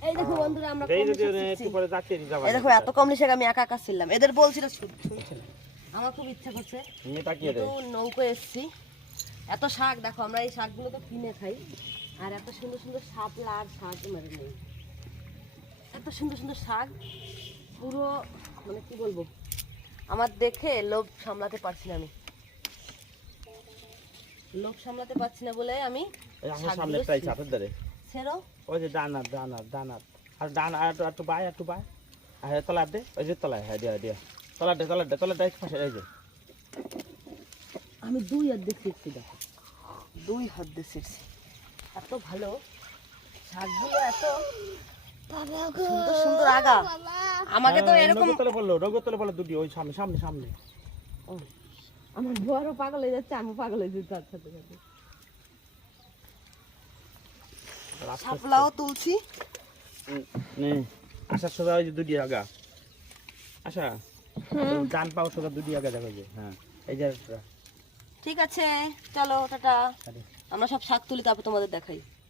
এই দেখো বন্ধুরা আমরা এই কমলি যে শাক একটু পরে যাচ্ছে যাবা এই দেখো এত কমলি শাক আমি একা একা ছিলাম এদের বলছিল শুনছে না। আমার খুব ইচ্ছা করছে নিয়ে তাকিয়ে তো দে নৌকো এসছি এত শাক দেখো আমরা এই শাকগুলো তো কিনে খাই আর এত সুন্দর সুন্দর শাপলা আর শাক মানে নেই এত সুন্দর সুন্দর শাক পুরো মানে কি বলবো আমার দেখে লোভ সামলাতে পারছি না আমি লোভ সামলাতে পারছি না বলে আমি এই আমার সামনে প্রায় চাপের ধরে ছেড়ো ওই যে ডানার আর ডান আর একটু বাই আর তলা দে ওই যে তলায় হ্যাঁ দিয়া তলা দে পাশে এই যে আমি 2 হাত দিয়ে ছিঁড়ছি দেখো 2 হাত দিয়ে ছিঁড়ছি এত ভালো শাকগুলো এত সুন্দর সুন্দর আগা আমাকে তো এরকম রগতলে বললো দুটি ওই সামনে ও, আমার বড় পাগল হয়ে যাচ্ছে আমি পাগল হয়ে যাচ্ছি তার সাথে সাথে শাপলাও তুলছি নে আসার সময় ওই যে দুটি আগা আশা ডান পাও সোজা দুটি আগা দেখো যে হ্যাঁ এই যে ঠিক আছে চলো টাটা আমরা সব শাক তুলি তারপর তোমাদের দেখাই